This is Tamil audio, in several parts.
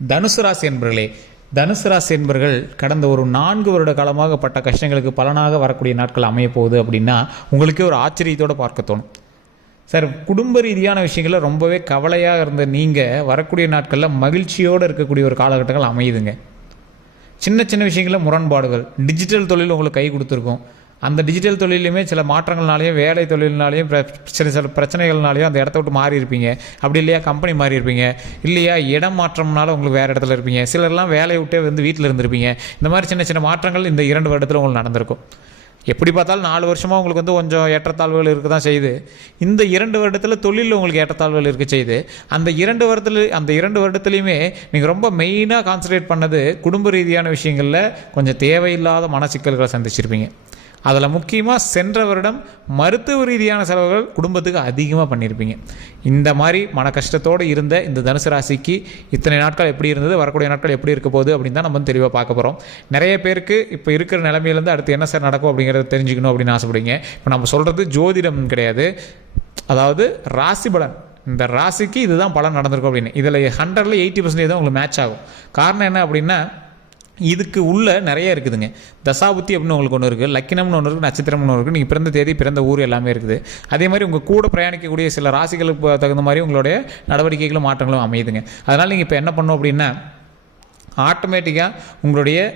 தனுசு ராசி என்பர்களே, தனுசு ராசி என்பர்கள் கடந்த ஒரு 4 வருட காலமாக பட்ட கஷ்டங்களுக்கு பலனாக வரக்கூடிய நாட்கள் அமைய போகுது அப்படின்னா உங்களுக்கே ஒரு ஆச்சரியத்தோடு பார்க்க தோணும். சார், குடும்ப ரீதியான விஷயங்களில் ரொம்பவே கவலையாக இருந்த நீங்கள் வரக்கூடிய நாட்களில் மகிழ்ச்சியோடு இருக்கக்கூடிய ஒரு காலகட்டங்கள் அமையுதுங்க. சின்ன சின்ன விஷயங்களில் முரண்பாடுகள், டிஜிட்டல் தொழில் உங்களுக்கு கை கொடுத்துருக்கும். அந்த டிஜிட்டல் தொழிலையுமே சில மாற்றங்கள்னாலேயும் வேலை தொழில்னாலேயும் சில பிரச்சனைகள்னாலேயும் அந்த இடத்த விட்டு மாறி இருப்பீங்க. அப்படி இல்லையா கம்பெனி மாறி இருப்பீங்க, இல்லையா இடம் மாற்றம்னால உங்களுக்கு வேறு இடத்துல இருப்பீங்க. சிலர்லாம் வேலையை விட்டே வீட்டில் இருந்திருப்பீங்க. இந்த மாதிரி சின்ன சின்ன மாற்றங்கள் இந்த 2 வருடத்தில் உங்களுக்கு நடந்திருக்கும். எப்படி பார்த்தாலும் 4 வருஷமாக உங்களுக்கு கொஞ்சம் ஏற்றத்தாழ்வுகள் இருக்க தான் செய்யுது. இந்த 2 வருடத்தில் தொழிலில் உங்களுக்கு ஏற்றத்தாழ்வுகள் இருக்க செய்யுது. அந்த 2 வருடத்துலையுமே நீங்கள் ரொம்ப மெயினாக கான்சன்ட்ரேட் பண்ணது குடும்ப ரீதியான விஷயங்களில் கொஞ்சம் தேவையில்லாத மன சிக்கல்களை சந்திச்சிருப்பீங்க. அதில் முக்கியமாக சென்ற வருடம் மருத்துவ ரீதியான செலவுகள் குடும்பத்துக்கு அதிகமாக பண்ணியிருப்பீங்க. இந்த மாதிரி மன கஷ்டத்தோடு இருந்த இந்த தனுசு ராசிக்கு இத்தனை நாட்கள் எப்படி இருந்தது, வரக்கூடிய நாட்கள் எப்படி இருக்க போகுது அப்படின்னு தான் நம்ம தெளிவாக பார்க்க போகிறோம். நிறைய பேருக்கு இப்போ இருக்கிற நிலைமையிலேருந்து அடுத்து என்ன சார் நடக்கும் அப்படிங்கிறத தெரிஞ்சுக்கணும் அப்படின்னு ஆசைப்படுவீங்க. இப்போ நம்ம சொல்கிறது ஜோதிடம் கிடையாது, அதாவது ராசி பலன். இந்த ராசிக்கு இதுதான் பலன் நடந்திருக்கும் அப்படின்னு. இதில் 100ல் 80% தான் உங்களுக்கு மேட்ச் ஆகும். காரணம் என்ன அப்படின்னா, இதுக்கு உள்ள நிறைய இருக்குதுங்க. தசாபுத்தி அப்படின்னு உங்களுக்கு ஒன்று இருக்குது, லக்கினம்னு ஒன்று இருக்குது, நட்சத்திரம்னு ஒன்று இருக்குது, நீங்கள் பிறந்த தேதி பிறந்த ஊர் எல்லாமே இருக்குது. அதே மாதிரி உங்கள் கூட பிரயாணிக்கக்கூடிய சில ராசிகளுக்கு தகுந்த மாதிரி உங்களுடைய நடவடிக்கைகளும் மாற்றங்களும் அமையுதுங்க. அதனால் நீங்கள் இப்போ என்ன பண்ணணும் அப்படின்னா, ஆட்டோமேட்டிக்காக உங்களுடைய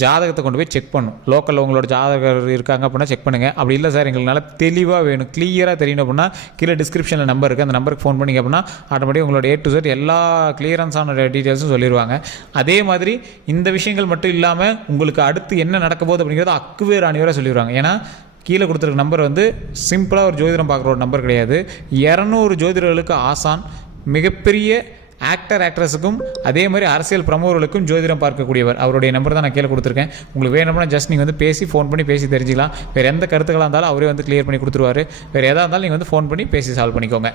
ஜாதகத்தை கொண்டு போய் செக் பண்ணும். லோக்கலில் உங்களோட ஜாதகர் இருக்காங்க அப்படின்னா செக் பண்ணுங்கள். அப்படி இல்லை சார் எங்களுக்கு நல்லா தெளிவாக வேணும், கிளியராக தெரியணும் அப்படின்னா கீழே டிஸ்கிரிப்ஷனில் நம்பர் இருக்குது, அந்த நம்பருக்கு ஃபோன் பண்ணிங்க அப்படின்னா ஆட்டோமேட்டிக் உங்களோட A to Z எல்லா கிளியரன்ஸான டீட்டெயில்ஸும் சொல்லிடுவாங்க. அதே மாதிரி இந்த விஷயங்கள் மட்டும் இல்லாமல் உங்களுக்கு அடுத்து என்ன நடக்க போகுது அப்படிங்கிறத அக்குவேர் அணிவராக சொல்லிடுவாங்க. ஏன்னா கீழே கொடுத்துருக்க நம்பர் சிம்பிளாக ஒரு ஜோதிடம் பார்க்குற ஒரு நம்பர் கிடையாது. 200 ஜோதிடர்களுக்கு ஆசான், மிகப்பெரிய ஆக்ட்ரஸுக்கும் அதே மாதிரி அரசியல் பிரமுகர்களுக்கும் ஜோதிடம் பார்க்கக்கூடியவர். அவருடைய நம்பர் தான் நான் கீழே கொடுத்துருக்கேன். உங்களுக்கு வேணும்னா ஜஸ்ட் நீங்கள் பேசி ஃபோன் பண்ணி பேசி தெரிஞ்சிக்கலாம். வேறு எந்த கருத்துக்களாக இருந்தாலும் அவரே கிளியர் பண்ணி கொடுத்துருவார். வேறு எதாக இருந்தாலும் நீங்கள் ஃபோன் பண்ணி பேசி சால்வ் பண்ணிக்கோங்க.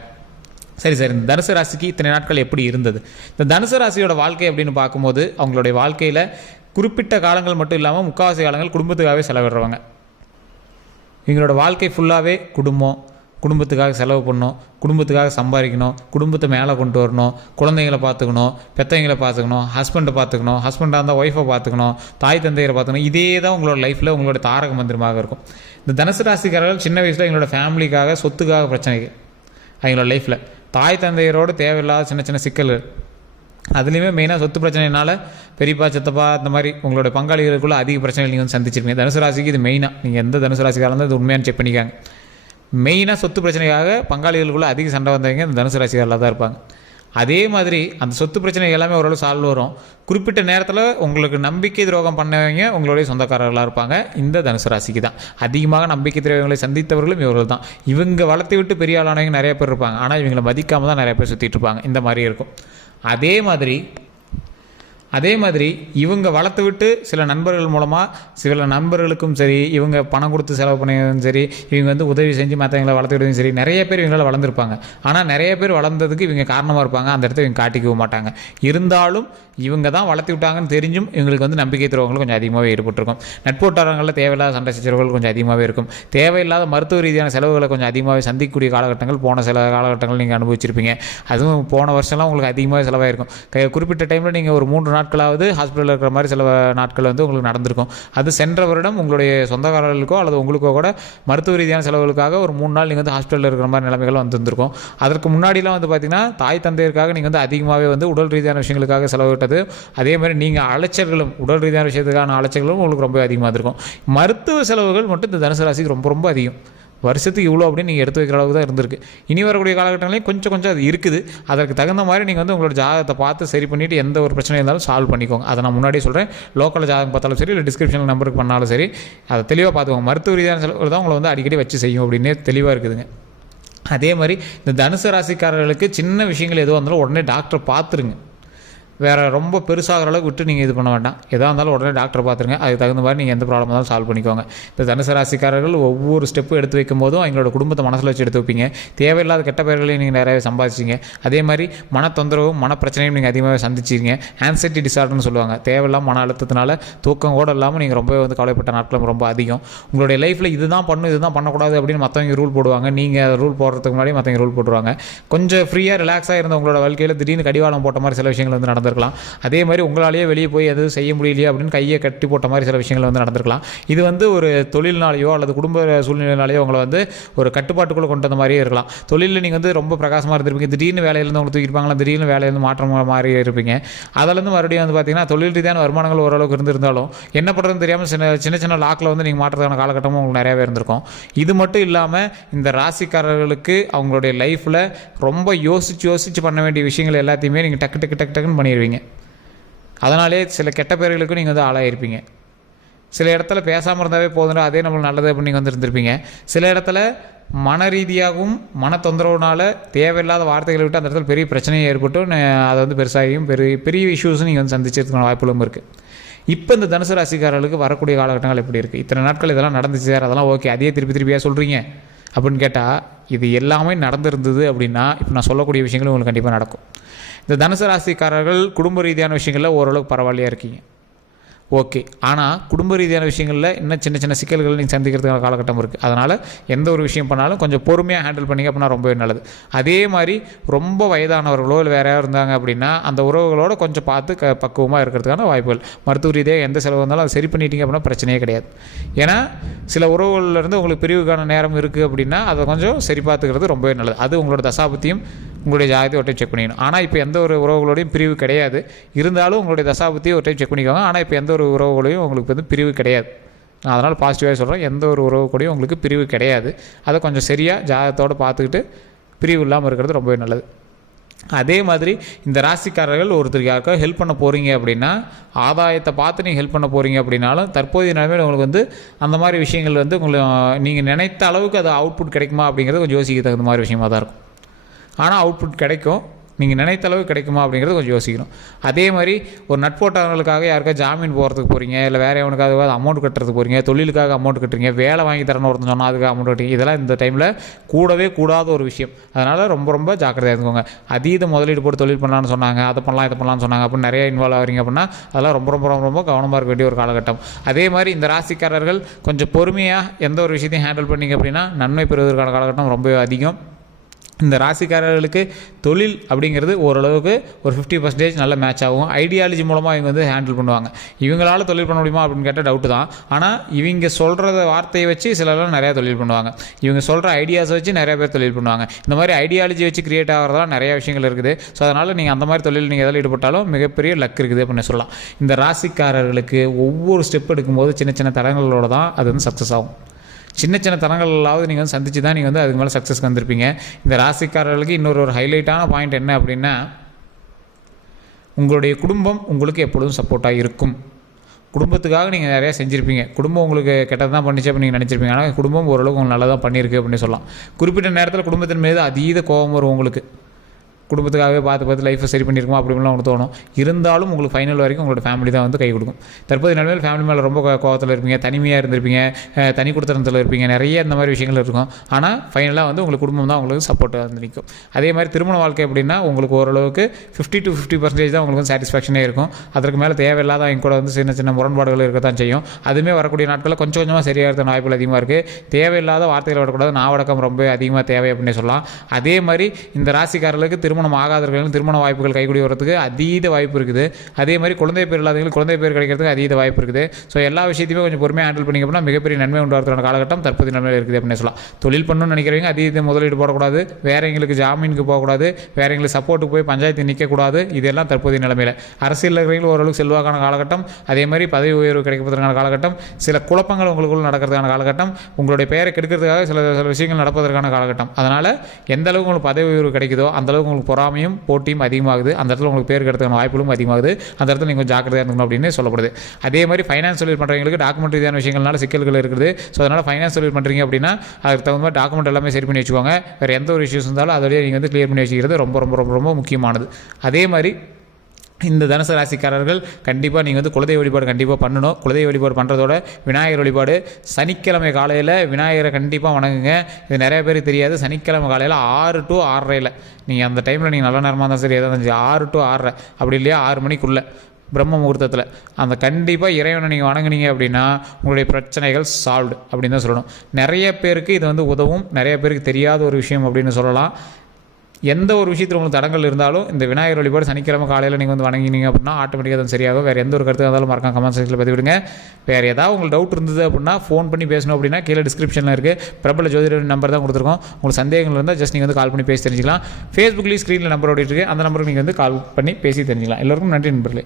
சரி சார், இந்த தனுசு ராசிக்கு இத்தனை நாட்கள் எப்படி இருந்தது? இந்த தனுசு ராசியோட வாழ்க்கை அப்படின்னு பார்க்கும்போது அவங்களுடைய வாழ்க்கையில் குறிப்பிட்ட காலங்கள் மட்டும் இல்லாமல் முக்கால்வாசி காலங்கள் குடும்பத்துக்காகவே செலவிடுறவங்க. இவங்களோட வாழ்க்கை ஃபுல்லாகவே குடும்பத்துக்காக செலவு பண்ணணும், குடும்பத்துக்காக சம்பாதிக்கணும், குடும்பத்தை மேலே கொண்டு வரணும், குழந்தைங்களை பார்த்துக்கணும், பெற்றவங்களை பார்த்துக்கணும், ஹஸ்பண்டை பார்த்துக்கணும், ஹஸ்பண்டாக இருந்தால் ஒய்ஃபை பார்த்துக்கணும், தாய் தந்தையரை பார்த்துக்கணும். இதே தான் உங்களோட லைஃப்பில் உங்களோட தாரக மந்திரமாக இருக்கும். இந்த தனுசு ராசிக்காரர்கள் சின்ன வயசில் எங்களோட ஃபேமிலிக்காக சொத்துக்காக பிரச்சனைகள், அவங்களோட லைஃப்பில் தாய் தந்தையரோடு தேவையில்லாத சின்ன சின்ன சிக்கல்கள், அதுலேயுமே மெயினாக சொத்து பிரச்சனைனால பெரியப்பா சித்தப்பா இந்த மாதிரி உங்களோட பங்காளிகளுக்குள்ள அதிக பிரச்சனைகள் நீங்கள் சந்திச்சிருப்பீங்க. தனுசு ராசிக்கு இது மெயினாக நீங்கள் எந்த தனுசு ராசிக்காரங்க இருந்தால் இது உண்மையான செக் பண்ணிக்காங்க. மெயினாக சொத்து பிரச்சனைக்காக பங்காளிகளுக்குள்ளே அதிக சண்டை வந்தவங்க இந்த தனுசு ராசிக்காரில் தான் இருப்பாங்க. அதே மாதிரி அந்த சொத்து பிரச்சனை எல்லாமே ஓரளவு சால்வ் வரும். குறிப்பிட்ட நேரத்தில் உங்களுக்கு நம்பிக்கை துரோகம் பண்ணவங்க உங்களுடைய சொந்தக்காரர்களாக இருப்பாங்க. இந்த தனுசு ராசிக்கு தான் அதிகமாக நம்பிக்கை துரோகங்களை சந்தித்தவர்களும் இவர்கள் தான். இவங்க வளர்த்து விட்டு பெரிய ஆளானவங்க நிறைய பேர் இருப்பாங்க, ஆனால் இவங்களை மதிக்காமல் தான் நிறைய பேர் சுற்றிட்டு இருப்பாங்க. இந்த மாதிரி இருக்கும். அதே மாதிரி இவங்க வளர்த்து விட்டு சில நண்பர்கள் மூலமாக சில நண்பர்களுக்கும் சரி, இவங்க பணம் கொடுத்து செலவு பண்ணதும் சரி, இவங்க உதவி செஞ்சு மற்றவங்களை வளர்த்துக்கிட்டதும் சரி, நிறைய பேர் இவங்களால் வளர்ந்துருப்பாங்க. ஆனால் நிறைய பேர் வளர்ந்ததுக்கு இவங்க காரணமாக இருப்பாங்க. அந்த இடத்த இவங்க காட்டிக்கவும் மாட்டாங்க. இருந்தாலும் இவங்க தான் வளர்த்து விட்டாங்கன்னு தெரிஞ்சும் இவங்களுக்கு நம்பிக்கை துரோகங்கள் கொஞ்சம் அதிகமாகவே ஏற்பட்டிருக்கும். நட்போட்டாரங்களில் தேவையில்லாத சண்டை சச்சரவுகள் கொஞ்சம் அதிகமாகவே இருக்கும். தேவையில்லாத மருத்துவ ரீதியான செலவுகளை கொஞ்சம் அதிகமாகவே சந்திக்கக்கூடிய காலகட்டங்கள் போன சில காலகட்டங்கள் நீங்கள் அனுபவிச்சிருப்பீங்க. அதுவும் போன வருஷம்லாம் உங்களுக்கு அதிகமாகவே செலவாயிருக்கும். குறிப்பிட்ட டைமில் நீங்கள் ஒரு 3 நாட்களாவது ஹாஸ்பிட்டலில் இருக்கிற மாதிரி சில நாட்கள் உங்களுக்கு நடந்திருக்கும். அது சென்ற வருடம் உங்களுடைய சொந்தக்காரர்களுக்கோ அல்லது உங்களுக்கோ கூட மருத்துவ ரீதியான செலவுகளுக்காக ஒரு 3 நாள் நீங்கள் ஹாஸ்பிட்டலில் இருக்கிற மாதிரி நிலைமைகள் வந்துருக்கும். அதற்கு முன்னாடிலாம் பார்த்தீங்கன்னா தாய் தந்தையருக்காக நீங்கள் அதிகமாகவே உடல் ரீதியான விஷயங்களுக்காக செலவிட்டது. அதே மாதிரி நீங்கள் அலைச்சல்களும் உடல் ரீதியான விஷயத்துக்கான அலைச்சல்களும் உங்களுக்கு ரொம்ப அதிகமாக இருக்கும். மருத்துவ செலவுகள் மட்டும் இந்த தனுசு ராசிக்கு ரொம்ப ரொம்ப அதிகம். வருஷத்துக்கு இவ்வளோ அப்படின்னு நீங்கள் எடுத்து வைக்கிற அளவுக்கு தான் இருந்திருக்கு. இனி வரக்கூடிய காலகட்டங்களையும் கொஞ்சம் அது இருக்குது. அதற்கு தகுந்த மாதிரி நீங்கள் உங்களோட ஜாதகத்தை பார்த்து சரி பண்ணிவிட்டு எந்த ஒரு பிரச்சனை இருந்தாலும் சால்வ் பண்ணிக்கோங்க. அதை நான் முன்னாடியே சொல்கிறேன். லோக்கல் ஜாதகம் பார்த்தாலும் சரி, இல்லை டிஸ்கிரிப்ஷனில் நம்பருக்கு பண்ணாலும் சரி, அதை தெளிவாக பார்த்துக்கோங்க. மருத்துவ ரீதியான செலவுகள் தான் உங்களை அடிக்கடி வச்சு செய்யும் அப்படின்னே தெளிவாக இருக்குதுங்க. அதே மாதிரி இந்த தனுசு ராசிக்காரர்களுக்கு சின்ன விஷயங்கள் எதுவாக இருந்தாலும் உடனே டாக்டரை பார்த்துருங்க. வேறு ரொம்ப பெருசாகிற அளவுக்கு விட்டு நீங்கள் இது பண்ண வேண்டாம். எதாக இருந்தாலும் உடனே டாக்டரை பார்த்துருங்க. அதுக்கு தகுந்த மாதிரி நீங்கள் எந்த ப்ராப்ளம் இருந்தாலும் சால்வ் பண்ணிக்கோங்க. இப்போ தனுசு ராசிக்காரர்கள் ஒவ்வொரு ஸ்டெப்பு எடுத்து வைக்கும் போதும் அவங்களோட குடும்பத்தை மனசில் வச்சு எடுத்து வைப்பீங்க. தேவையில்லாத கெட்ட பெயர்களையும் நீங்கள் நிறையவே சம்பாதிச்சிங்க. அதே மாதிரி மன தொந்தரவும் மன பிரச்சனையும் நீங்கள் அதிகமாக சந்திச்சிங்க. ஆன்சைட்டி டிசார்டர்னு சொல்லுவாங்க. தேவையில்லாமல் மன அழுத்தத்தினால தூக்கம் கூட இல்லாமல் நீங்கள் ரொம்ப கவலைப்பட்ட நாட்களும் ரொம்ப அதிகம். உங்களுடைய லைஃப்பில் இதுதான் பண்ணணும் இதுதான் பண்ணக்கூடாது அப்படின்னு மற்றவங்க ரூல் போடுவாங்க. நீங்கள் ரூல் போடுறதுக்கு முன்னாடி மற்றவங்க ரூல் போட்டுருவாங்க. கொஞ்சம் ஃப்ரீயாக ரிலாக்ஸாக இருந்த உங்களோட வாழ்க்கையில் திடீர்னு கடிவாளம் போட்ட மாதிரி சில விஷயங்கள் நடந்து நடந்திருக்கலாம். அதே மாதிரி உங்களாலேயே வெளியே போய் எதுவும் செய்ய முடியலையே அப்படின்னு கையை கட்டி போட்ட மாதிரி சில விஷயங்கள் வந்து நடந்திருக்கலாம். இது வந்து ஒரு தொழில்னாலேயோ அல்லது குடும்ப சூழ்நிலையினாலேயோ உங்களை வந்து ஒரு கட்டுப்பாட்டுக்குள்ளே கொண்டு வந்த மாதிரியே இருக்கலாம். தொழிலில் நீங்கள் வந்து ரொம்ப பிரகாசமாக இருந்திருப்பீங்க, திடீர்னு வேலையிலேருந்து உங்களுக்கு தூக்கிருப்பாங்களா, திடீர்னு வேலையிலேருந்து மாற்றம் மாறி இருப்பீங்க. அதிலேருந்து மறுபடியும் வந்து பார்த்தீங்கன்னா தொழில் ரீதியான வருமானங்கள் ஓரளவுக்கு இருந்திருந்தாலும் என்ன பண்ணுறதுன்னு தெரியாமல் சின்ன சின்ன லாக்கில் வந்து நீங்கள் மாற்றுறதுக்கான காலகட்டமும் உங்களுக்கு நிறையாவே இருந்திருக்கும். இது மட்டும் இல்லாமல் இந்த ராசிக்காரர்களுக்கு அவங்களுடைய லைஃப்பில் ரொம்ப யோசித்து பண்ண வேண்டிய விஷயங்கள் எல்லாத்தையுமே நீங்கள் டக்குன்னு பண்ணிடுவீங்க. அதனாலே சில கெட்ட பேர்களுக்கும் நீங்கள் வந்து ஆளாயிருப்பீங்க. சில இடத்துல பேசாமல் இருந்தாவே போதும், அதே நம்மளுக்கு நல்லது அப்படின்னு நீங்கள் வந்து இருந்திருப்பீங்க. சில இடத்துல மன ரீதியாகவும் மன தொந்தரவுனால தேவையில்லாத வார்த்தைகளை விட்டு அந்த இடத்துல பெரிய பிரச்சனையை ஏற்பட்டும் அதை வந்து பெருசாகியும் பெரிய இஷ்யூஸும் நீங்கள் வந்து சந்திச்சிருக்கிற வாய்ப்புகளும் இருக்குது. இப்போ இந்த தனுசு ராசிக்காரர்களுக்கு வரக்கூடிய காலகட்டங்கள் எப்படி இருக்குது? இத்தனை நாட்கள் இதெல்லாம் நடந்துச்சு சார், அதெல்லாம் ஓகே, அதையே திருப்பியாக சொல்கிறீங்க அப்படின்னு கேட்டால், இது எல்லாமே நடந்திருந்தது அப்படின்னா இப்போ நான் சொல்லக்கூடிய விஷயங்களும் உங்களுக்கு கண்டிப்பாக நடக்கும். இந்த தனுசு ராசிக்காரர்கள் குடும்ப ரீதியான விஷயங்களில் ஓரளவுக்கு பரவாயில்லையாக இருக்கீங்க, ஓகே. ஆனால் குடும்ப ரீதியான விஷயங்களில் இன்னும் சின்ன சின்ன சிக்கல்கள் நீங்கள் சந்திக்கிறதுக்கான காலகட்டம் இருக்குது. அதனால் எந்த ஒரு விஷயம் பண்ணாலும் கொஞ்சம் பொறுமையாக ஹேண்டில் பண்ணிங்க அப்படின்னா ரொம்பவே நல்லது. அதே மாதிரி ரொம்ப வயதானவர்களோ இல்லை வேறு யாரும் இருந்தாங்க அப்படின்னா அந்த உறவுகளோடு கொஞ்சம் பார்த்து பக்குவமாக இருக்கிறதுக்கான வாய்ப்புகள். மருத்துவ ரீதியாக எந்த செலவு வந்தாலும் அதை சரி பண்ணிட்டீங்க அப்படின்னா பிரச்சனையே கிடையாது. ஏன்னா சில உறவுகள்லேருந்து உங்களுக்கு பிரிவுக்கான நேரம் இருக்குது அப்படின்னா அதை கொஞ்சம் சரி பார்த்துக்கிறது ரொம்பவே நல்லது. அது உங்களோட தசாபத்தியும் உங்களுடைய ஜாதகத்தை ஒரு டைம் செக் பண்ணிக்கணும். ஆனால் இப்போ எந்த ஒரு உறவுகளோடையும் பிரிவு கிடையாது, இருந்தாலும் உங்களுடைய தசாபத்தியை ஒரு டைம் செக் பண்ணிக்கோங்க. ஆனால் இப்போ எந்த ஒரு உறவுகளையும் உங்களுக்கு வந்து பிரிவு கிடையாது. நான் அதனால் பாசிட்டிவாக சொல்கிறேன், எந்த ஒரு உறவு கூடயும் உங்களுக்கு பிரிவு கிடையாது. அதை கொஞ்சம் சரியாக ஜாதகத்தோடு பார்த்துக்கிட்டு பிரிவு இல்லாமல் இருக்கிறது ரொம்பவே நல்லது. அதே மாதிரி இந்த ராசிக்காரர்கள் ஒருத்தருக்கு யாருக்கா ஹெல்ப் பண்ண போகிறீங்க அப்படின்னா ஆதாயத்தை பார்த்து நீங்கள் ஹெல்ப் பண்ண போகிறீங்க அப்படின்னாலும் தற்போதைய நிலைமையில் உங்களுக்கு வந்து அந்த மாதிரி விஷயங்கள் வந்து உங்களுக்கு நீங்கள் நினைத்த அளவுக்கு அது அவுட்புட் கிடைக்குமா அப்படிங்கிறது கொஞ்சம் யோசிக்க தகுந்த மாதிரி விஷயமாக தான் இருக்கும். ஆனால் அவுட்புட் கிடைக்கும், நீங்கள் நினைத்த அளவு கிடைக்குமா அப்படிங்கிறது கொஞ்சம் யோசிக்கணும். அதே மாதிரி ஒரு நட்போட்டவர்களுக்காக யாருக்கா ஜாமீன் போகிறதுக்கு போகிறீங்க, இல்லை வேறு எவனுக்காக அமௌண்ட் கட்டுறதுக்கு போகிறீங்க, தொழிலுக்காக அமௌண்ட் கட்டுறீங்க, வேலை வாங்கி தரணும் ஒருத்தன் சொன்னால் அதுக்காக அமௌண்ட் கட்டுறீங்க, இதெல்லாம் இந்த டைமில் கூடவே கூடாத ஒரு விஷயம். அதனால் ரொம்ப ஜாக்கிரதையாக இருந்துக்கோங்க. அதீத முதலீடு போட்டு தொழில் பண்ணலான்னு சொன்னாங்க, அதை பண்ணலாம் இதை பண்ணலான்னு சொன்னாங்க அப்படின்னு நிறைய இன்வால்வ் ஆகிறீங்க அப்படின்னா அதெல்லாம் ரொம்ப கவனமாக இருக்க வேண்டிய ஒரு காலகட்டம். அதே மாதிரி இந்த ராசிக்காரர்கள் கொஞ்சம் பொறுமையாக எந்த ஒரு விஷயத்தையும் ஹேண்டில் பண்ணிங்க அப்படின்னா நன்மை பெறுவதற்கான காலகட்டம் ரொம்ப அதிகம். இந்த ராசிக்காரர்களுக்கு தொழில் அப்படிங்கிறது ஓரளவுக்கு ஒரு 50% நல்ல மேட்ச் ஆகும். ஐடியாலஜி மூலமாக இவங்க வந்து ஹேண்டில் பண்ணுவாங்க. இவங்களால் தொழில் பண்ண முடியுமா அப்படின்னு கேட்டால் டவுட்டு தான். ஆனால் இவங்க சொல்கிறத வார்த்தையை வச்சு சிலர்லாம் நிறையா தொழில் பண்ணுவாங்க. இவங்க சொல்கிற ஐடியாஸை வச்சு நிறைய பேர் தொழில் பண்ணுவாங்க. இந்த மாதிரி ஐடியாலஜி வச்சு கிரியேட் ஆகிறதெல்லாம் நிறைய விஷயங்கள் இருக்குது. ஸோ அதனால் நீங்கள் அந்த மாதிரி தொழில் நீங்கள் எதில் ஈடுபட்டாலும் மிகப்பெரிய லக் இருக்குது அப்படின்னு சொல்லலாம். இந்த ராசிக்காரர்களுக்கு ஒவ்வொரு ஸ்டெப் எடுக்கும்போது சின்ன சின்ன தடங்களோட தான் அது வந்து சக்ஸஸ் ஆகும். சின்ன சின்ன தரங்களாவது நீங்கள் வந்து சந்திச்சு தான் நீங்கள் வந்து அதுக்கு மேலே சக்ஸஸ்க்கு வந்திருப்பீங்க. இந்த ராசிக்காரர்களுக்கு இன்னொரு ஹைலைட்டான பாயிண்ட் என்ன அப்படின்னா, உங்களுடைய குடும்பம் உங்களுக்கு எப்பொழுதும் சப்போர்ட்டாக இருக்கும். குடும்பத்துக்காக நீங்கள் நிறையா செஞ்சுருப்பீங்க. குடும்பம் உங்களுக்கு கெட்டது தான் பண்ணிச்சு அப்படின்னு நீங்கள் நினச்சிருப்பீங்க. ஆனால் குடும்பம் ஓரளவுக்கு உங்களுக்கு நல்லா தான் பண்ணியிருக்கு அப்படின்னு சொல்லலாம். குறிப்பிட்ட நேரத்தில் குடும்பத்தின் மீது அதீத கோபம் வரும் உங்களுக்கு. குடும்பத்துக்காகவே பார்த்து லைஃப்பை சரி பண்ணியிருக்கோம் அப்படின்லாம் உங்களுக்கு தோணும். இருந்தாலும் உங்களுக்கு ஃபைனல் வரைக்கும் உங்களோட ஃபேமிலி தான் வந்து கை கொடுக்கும். தற்போது நிலைமையில் ஃபேமிலி மேலே ரொம்ப கோவத்தில் இருப்பீங்க, தனிமையாக இருந்திருப்பீங்க, தனி குடுத்தனத்தில் இருப்பீங்க, நிறைய இந்த மாதிரி விஷயங்கள் இருக்கும். ஆனால் ஃபைனலாக வந்து உங்களுக்கு குடும்பம் தான் உங்களுக்கு சப்போர்ட்டாக வந்து நிற்கும். அதே மாதிரி திருமண வாழ்க்கை அப்படின்னா உங்களுக்கு ஓரளவுக்கு 50 to 50% தான் உங்களுக்கு வந்து சாட்டிஸ்ஃபேக்ஷனே இருக்கும். அதற்கு மேலே தேவையில்லாத அவங்க கூட வந்து சின்ன சின்ன முரண்பாடுகள் இருக்க தான் செய்யும். அதுவுமே வரக்கூடிய நாட்களில் கொஞ்சம் கொஞ்சமாக சரியாக வாய்ப்புகள் அதிகமாக இருக்குது. தேவையில்லாத வார்த்தைகள் வரக்கூடாது, நாவடக்கம் ரொம்ப அதிகமாக தேவை அப்படின்னு சொல்லலாம். அதே மாதிரி இந்த ராசிக்காரர்களுக்கு திருமணம் ஆகாதவர்களுக்கு திருமண வாய்ப்புகள் கைகூடி வரதுக்கு அதீத வாய்ப்பு இருக்குது. அதே மாதிரி குழந்தை பேர் இல்லாதவங்களுக்கு குழந்தை பேர் கிடைக்கிறதுக்கு அதீத வாய்ப்பு இருக்குது. ஸோ எல்லா விஷயத்தையுமே கொஞ்சம் பொறுமையாக ஹேண்டில் பண்ணிங்க அப்படின்னா மிகப்பெரிய நன்மை உண்டாகிறதுக்கான காலகட்டம் தற்போதைய நன்மையில் இருக்குது அப்படின்னு சொல்லலாம். தொழில் பண்ணணும்னு நினைக்கிறவங்க அதீத முதலீடு போடக்கூடாது, வேற எங்களுக்கு ஜாமீனுக்கு போகக்கூடாது, வேற எங்களுக்கு சப்போர்ட்டுக்கு போய் பஞ்சாயத்து நிற்கக்கூடாது. இதெல்லாம் தற்போதைய நிலைமையில் அரசியல் இருக்கிறவங்களும் ஓரளவுக்கு செல்வாக்கான காலகட்டம். அதே மாதிரி பதவி உயர்வு கிடைப்பதற்கான காலகட்டம். சில குழப்பங்கள் உங்களுக்குள்ள நடக்கிறதுக்கான காலகட்டம். உங்களுடைய பெயரை கெடுக்கிறதுக்காக சில விஷயங்கள் நடப்பதற்கான காலகட்டம். அதனால் எந்த அளவுக்கு உங்களுக்கு பதவி உயர்வு கிடைக்குதோ அந்த அளவுக்கு உங்களுக்கு பொறாமையும் போட்டியும் அதிகமாகுது. அந்த இடத்துல உங்களுக்கு பேர் கிடைக்கிறதுக்கான வாய்ப்புகளும் அதிகமாகுது. அந்த இடத்துல நீங்கள் ஜாக்கிரதையாக இருக்கணும் அப்படின்னு சொல்லப்படுது. அதே மாதிரி ஃபைனான்ஸ் தொழில் பண்ணுறவங்களுக்கு டாக்குமெண்ட் ரீதியான விஷயங்கள்னால சிக்கல்கள் இருக்குது. ஸோ அதனால் ஃபைனான்ஸ் தொழில் பண்ணுறீங்க அப்படின்னா அதுக்கு தகுந்த மாதிரி டாக்குமெண்ட் எல்லாமே சரி பண்ணி வச்சுக்கோங்க. வேறு எந்த ஒரு இஷ்யூஸ் இருந்தாலும் அதோடய நீங்கள் வந்து கிளியர் பண்ணி வச்சுக்கிறது ரொம்ப முக்கியமானது. அதே மாதிரி இந்த தனுசு ராசிக்காரர்கள் கண்டிப்பாக நீங்கள் வந்து குலதெய்வ வழிபாடு கண்டிப்பாக பண்ணணும். குலதெய்வ வழிபாடு பண்ணுறதோட விநாயகர் வழிபாடு சனிக்கிழமை காலையில் விநாயகரை கண்டிப்பாக வணங்குங்க. இது நிறைய பேருக்கு தெரியாது. சனிக்கிழமை காலையில் 6 to 6:30 நீங்கள் அந்த டைமில் நீங்கள் நல்ல நேரமாக இருந்தால் சரி எதாவது 6 to 6:30 அப்படி இல்லையா 6 மணிக்குள்ளே பிரம்ம முகூர்த்தத்தில் அந்த கண்டிப்பாக இறைவனை நீங்கள் வணங்குனீங்க அப்படின்னா உங்களுடைய பிரச்சனைகள் சால்வ்டு அப்படின்னு தான் சொல்லணும். நிறைய பேருக்கு இது வந்து உதவும், நிறைய பேருக்கு தெரியாத ஒரு விஷயம் அப்படின்னு சொல்லலாம். எந்த ஒரு விஷயத்தில் உங்களுக்கு தடங்கள் இருந்தாலும் இந்த விநாயகர் வழிபாடு சனிக்கிழமை காலையில் நீங்கள் வந்து வணங்கினீங்க அப்படின்னா ஆட்டோமேட்டிக்காக அது சரியாகும். வேறு எந்த ஒரு கருத்து இருந்தாலும் மறக்காம கமெண்ட் செக்ஷனில் பதிவிடுங்க. வேறு ஏதாவது உங்களுக்கு டவுட் இருந்தது அப்படின்னா ஃபோன் பண்ணி பேசணும் அப்படின்னா கீழே டிஸ்கிரிப்ஷனில் இருக்குது பிரபல ஜோதிடர் நம்பர் தான் கொடுத்துருக்கோம். உங்களுக்கு சந்தேகங்கள் இருந்தால் ஜஸ்ட் நீங்கள் வந்து கால் பண்ணி பேசி தெரிஞ்சிக்கலாம். ஃபேஸ்புக்லேயும் ஸ்க்ரீனில் நம்பர் ஓடிட்டு இருக்கு, அந்த நம்பருக்கு நீங்கள் வந்து கால் பண்ணி பேசி தெரிஞ்சிக்கலாம். எல்லோருக்கும் நன்றி நண்பர்களே.